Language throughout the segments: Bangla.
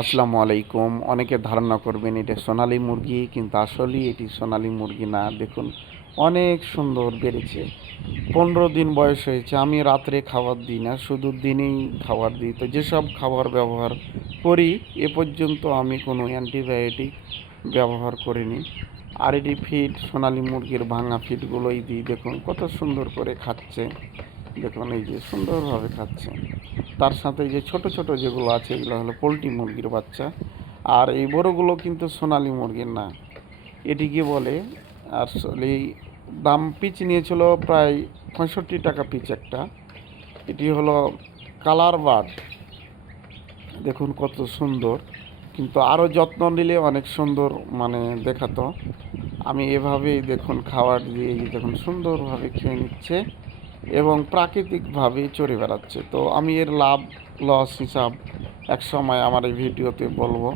আসসালামু আলাইকুম। অনেকে ধারণা করবেন এটা সোনালী মুরগি, কিন্তু আসলেই এটি সোনালী মুরগি না। দেখুন অনেক সুন্দর বেড়েছে। 15 দিন বয়স হয়েছে। আমি রাত্রে খাবার দিই না, শুধু দিনেই খাবার দিই। তো যেসব খাবার ব্যবহার করি এ পর্যন্ত আমি কোনো অ্যান্টিবায়োটিক ব্যবহার করিনি। আর এটি ফিড সোনালী মুরগির ভাঙা ফিডগুলোই দিই। দেখুন কত সুন্দর করে খাচ্ছে। দেখুন এই যে সুন্দরভাবে খাচ্ছে। তার সাথে যে ছোট ছোট যেগুলো আছে এগুলো হলো পোলট্রি মুরগির বাচ্চা। আর এই বড়গুলো কিন্তু সোনালী মুরগির না, এটিকে বলে। আসলে এই দাম পিচ নিয়েছিল প্রায় 65 টাকা পিচ একটা। এটি হলো কালার বার্ড। দেখুন কত সুন্দর, কিন্তু আরও যত্ন নিলে অনেক সুন্দর দেখাতো। আমি এভাবেই দেখুন খাবার দিয়ে দেখুন সুন্দরভাবে খেয়ে নিচ্ছে এবং প্রাকৃতিকভাবে চড়ে বেড়াচ্ছে। তো আমি এর লাভ লস হিসাব এক সময় আমার এই ভিডিওতে বলবো,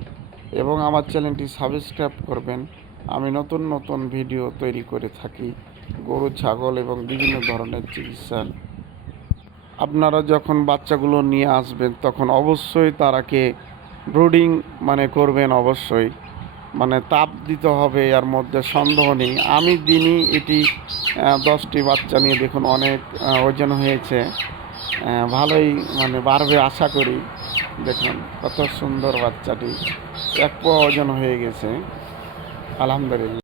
এবং আমার চ্যানেলটি সাবস্ক্রাইব করবেন। আমি নতুন নতুন ভিডিও তৈরি করে থাকি গরু, ছাগল এবং বিভিন্ন ধরনের চিকিৎসার। আপনারা যখন বাচ্চাগুলো নিয়ে আসবেন তখন অবশ্যই তারাকে ব্রুডিং করবেন। অবশ্যই তাপ দিতে হবে, এর মধ্যে সন্দেহ নেই। আমি দিনই এটি 10টি বাচ্চা নিয়ে দেখুন অনেক ওজন হয়েছে। ভালোই বাড়বে আশা করি। দেখুন কত সুন্দর বাচ্চাটি, 1 পোয়া ওজন হয়ে গেছে আলহামদুলিল্লাহ।